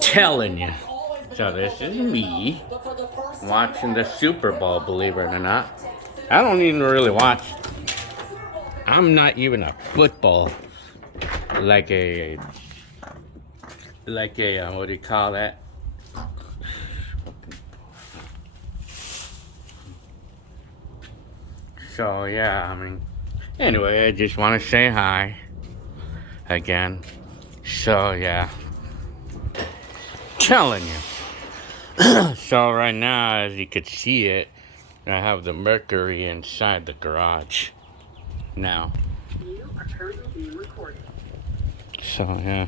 Telling you. So this is me watching the Super Bowl, believe it or not. I don't even really watch. I'm not even a football, like a what do you call that? So yeah, I mean, anyway, I just want to say hi again. So yeah, telling you. So right now, as you could see it, I have the mercury inside the garage now. You are currently being recorded. So yeah.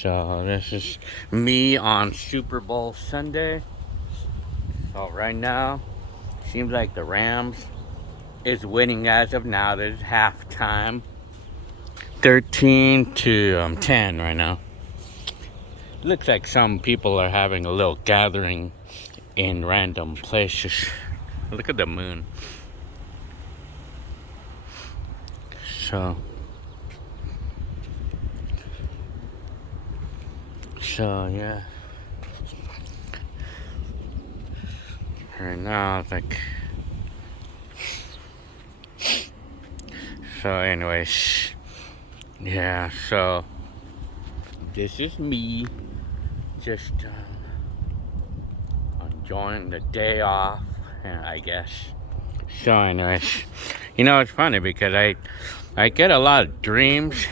So this is me on Super Bowl Sunday. So right now, seems like the Rams is winning as of now. This is halftime. 13-10 right now. Looks like some people are having a little gathering in random places. Look at the moon. So yeah. Right now it's like, so anyways, yeah, so this is me just enjoying the day off, I guess. So anyways, you know, it's funny because I get a lot of dreams.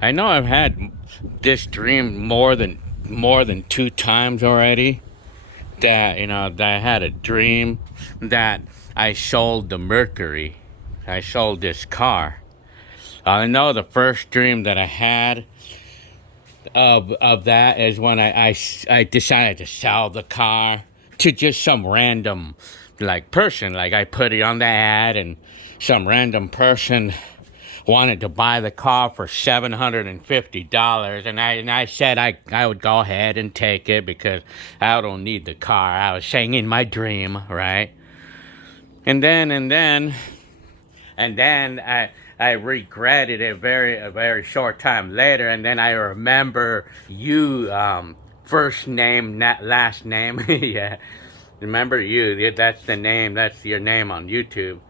I know I've had this dream more than 2 times already. That, you know, that I had a dream that I sold the Mercury. I sold this car. I know the first dream that I had of that is when I decided to sell the car to just some random like person. Like I put it on the ad and some random person wanted to buy the car for $750, and I said I would go ahead and take it because I don't need the car. I was saying in my dream, right? And then I regretted it a very short time later, and then I remember you, first name, not last name. Yeah, remember you. That's the name. That's your name on YouTube.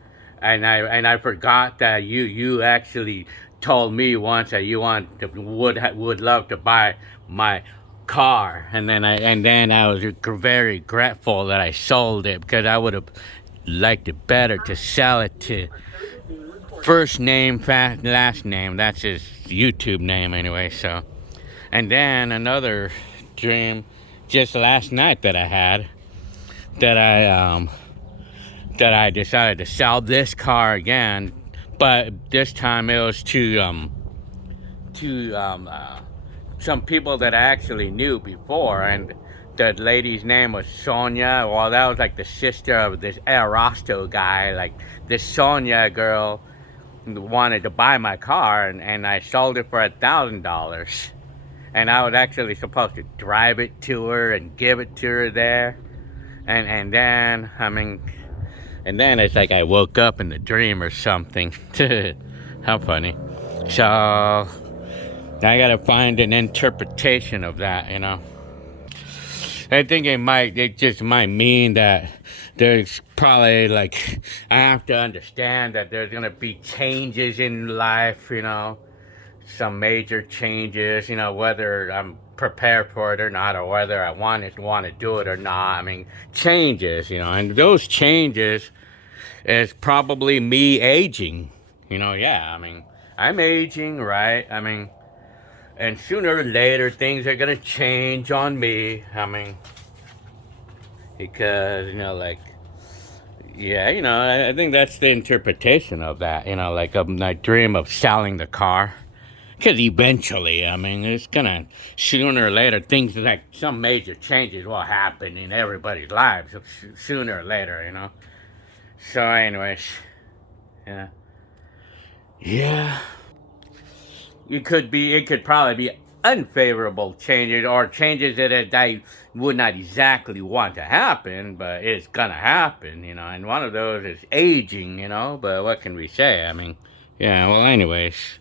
And I forgot that you actually told me once that you would love to buy my car, and then I was very regretful that I sold it because I would have liked it better to sell it to first name, last name. That's his YouTube name anyway. So, and then another dream just last night that I had, that I decided to sell this car again, but this time it was to some people that I actually knew before, and the lady's name was Sonia. Well, that was like the sister of this Erasto guy. Like this Sonia girl wanted to buy my car, and I sold it for $1,000. And I was actually supposed to drive it to her and give it to her there. And then, I mean, and then it's like I woke up in the dream or something. How funny. So I gotta find an interpretation of that, you know. I think it just might mean that there's probably like, I have to understand that there's gonna be changes in life, you know, some major changes, you know, whether I'm prepared for it or not, or whether I want to do it or not. I mean, changes, you know, and those changes is probably me aging, you know. Yeah, I mean, I'm aging, right? I mean, and sooner or later things are gonna change on me. I mean, because, you know, like, yeah, you know, I think that's the interpretation of that, you know, like my dream of selling the car. Because eventually, I mean, it's gonna, sooner or later, things like some major changes will happen in everybody's lives sooner or later, you know. So anyways, yeah. Yeah. It could probably be unfavorable changes, or changes that I would not exactly want to happen, but it's gonna happen, you know. And one of those is aging, you know. But what can we say? I mean, yeah. Well, anyways,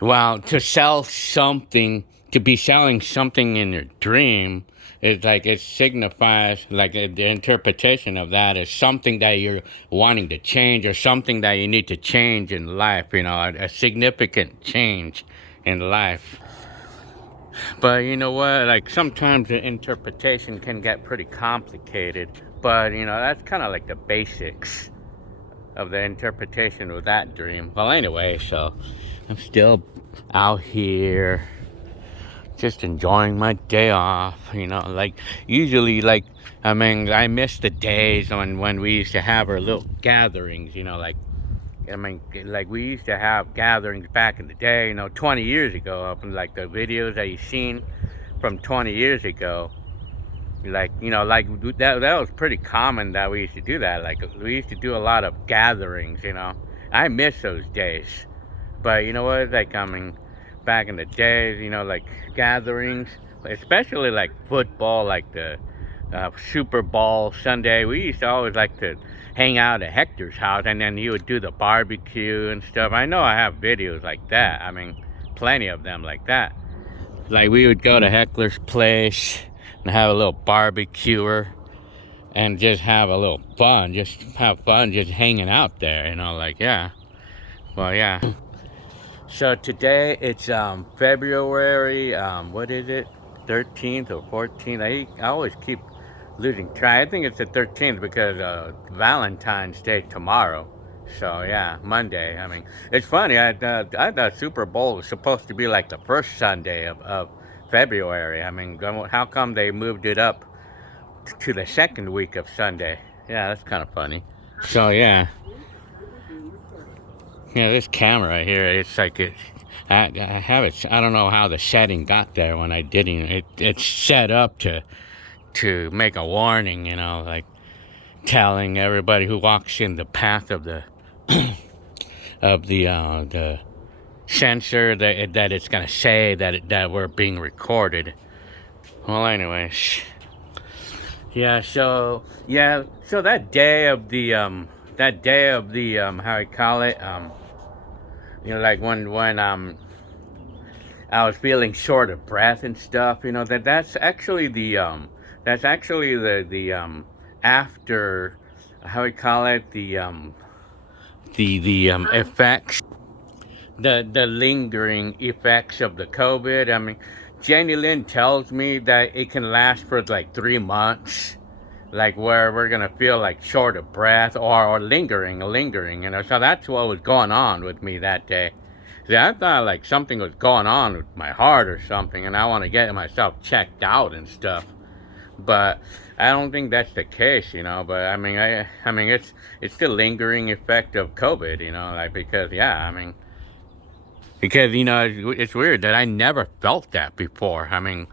Well, to sell something, to be selling something in your dream, is like it signifies like the interpretation of that is something that you're wanting to change or something that you need to change in life, a significant change in life. But you know what, like sometimes the interpretation can get pretty complicated, but that's kind of like the basics of the interpretation of that dream. Well, anyway, so I'm still out here just enjoying my day off, like usually, like, I mean, I miss the days when we used to have our little gatherings, like we used to have gatherings back in the day, 20 years ago, up in like the videos that you've seen from 20 years ago. Like, like that was pretty common that we used to do that. Like, we used to do a lot of gatherings, I miss those days. But you know what? Like, I mean, back in the days, like gatherings, especially like football, like the Super Bowl Sunday, we used to always like to hang out at Hector's house, and then he would do the barbecue and stuff. I know I have videos like that. I mean, plenty of them like that. Like, we would go to Heckler's place and have a little barbecuer and just have a little fun, just have fun just hanging out there, like, yeah. Well, yeah. So today it's February, what is it, 13th or 14th? I always keep losing track. I think it's the 13th because Valentine's Day tomorrow. So yeah, Monday. I mean, it's funny. I thought Super Bowl was supposed to be like the first Sunday of February. I mean, how come they moved it up to the second week of Sunday? Yeah, that's kind of funny. So yeah. Yeah, this camera right here, it's like I have it. I don't know how the setting got there when I didn't. It's set up to make a warning, like telling everybody who walks in the path of the of the sensor that it's gonna say that we're being recorded. Well, anyways, yeah. So that day of the how I call it, like when I was feeling short of breath and stuff, that's actually the after, how we call it, the effects, the lingering effects of the COVID. I mean, Jenny Lynn tells me that it can last for like 3 months, like where we're gonna feel like short of breath or lingering, So that's what was going on with me that day. See, I thought like something was going on with my heart or something, and I want to get myself checked out and stuff. But I don't think that's the case, But I mean, it's the lingering effect of COVID, like, because yeah, I mean, because it's weird that I never felt that before. I mean,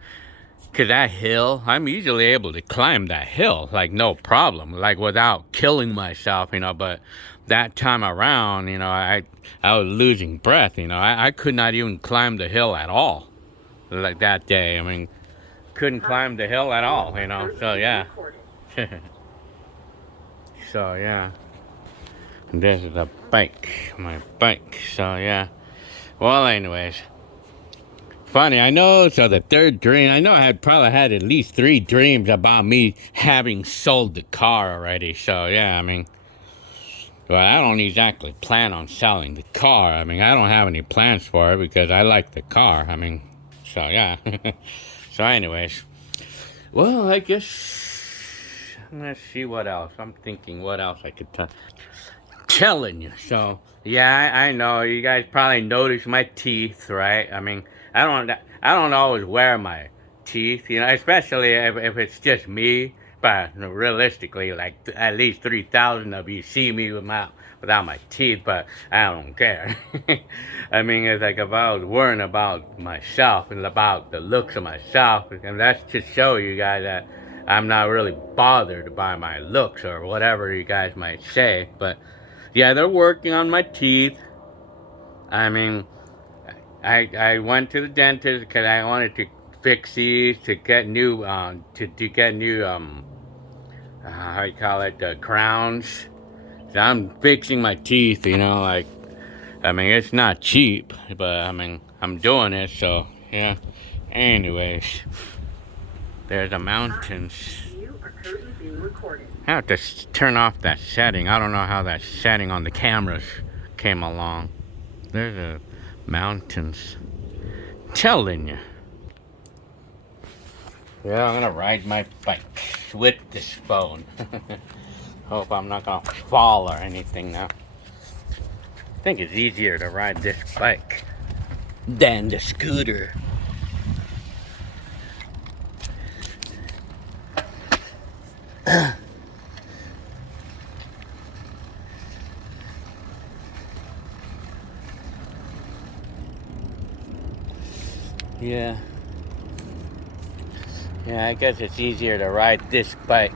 because that hill, I'm usually able to climb that hill, like, no problem, like, without killing myself, But that time around, I was losing breath, I could not even climb the hill at all, like that day. I mean, couldn't climb the hill at all, So, yeah. So, yeah. This is a bike, my bike. So, yeah. Well, anyways. Funny, I know. So the third dream, I know I had probably had at least 3 dreams about me having sold the car already. So yeah, I mean, well, I don't exactly plan on selling the car. I mean, I don't have any plans for it because I like the car. I mean, so yeah. So anyways, well, I guess let's see what else. I'm thinking what else I could telling you. So yeah, I know you guys probably noticed my teeth, right? I mean, I don't always wear my teeth, especially if it's just me. But realistically, like at least 3,000 of you see me without my teeth, but I don't care. I mean, it's like if I was worrying about myself and about the looks of myself, and that's to show you guys that I'm not really bothered by my looks or whatever you guys might say. But yeah, they're working on my teeth. I mean, I went to the dentist because I wanted to fix these to get new to get new how you call it, crowns. So I'm fixing my teeth, like I mean, it's not cheap, but I mean, I'm doing it, so yeah. Anyways, there's the mountains. I have to turn off that setting. I don't know how that setting on the cameras came along. There's the mountains. Telling you. Yeah, I'm gonna ride my bike with this phone. Hope I'm not gonna fall or anything now. I think it's easier to ride this bike than the scooter. Yeah. Yeah, I guess it's easier to ride this bike.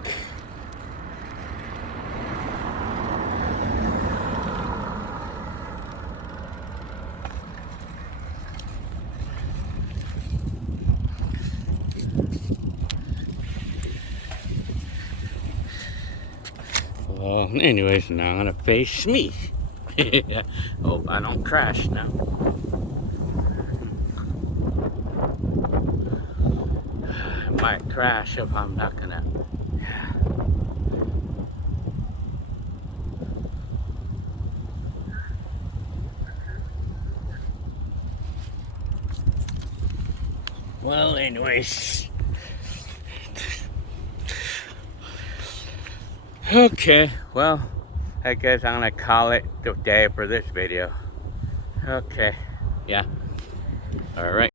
Well, anyways, now I'm gonna face me. Hope I don't crash now. I might crash if I'm not gonna. Well, anyways. Okay, well, I guess I'm gonna call it the day for this video. Okay, yeah. All right.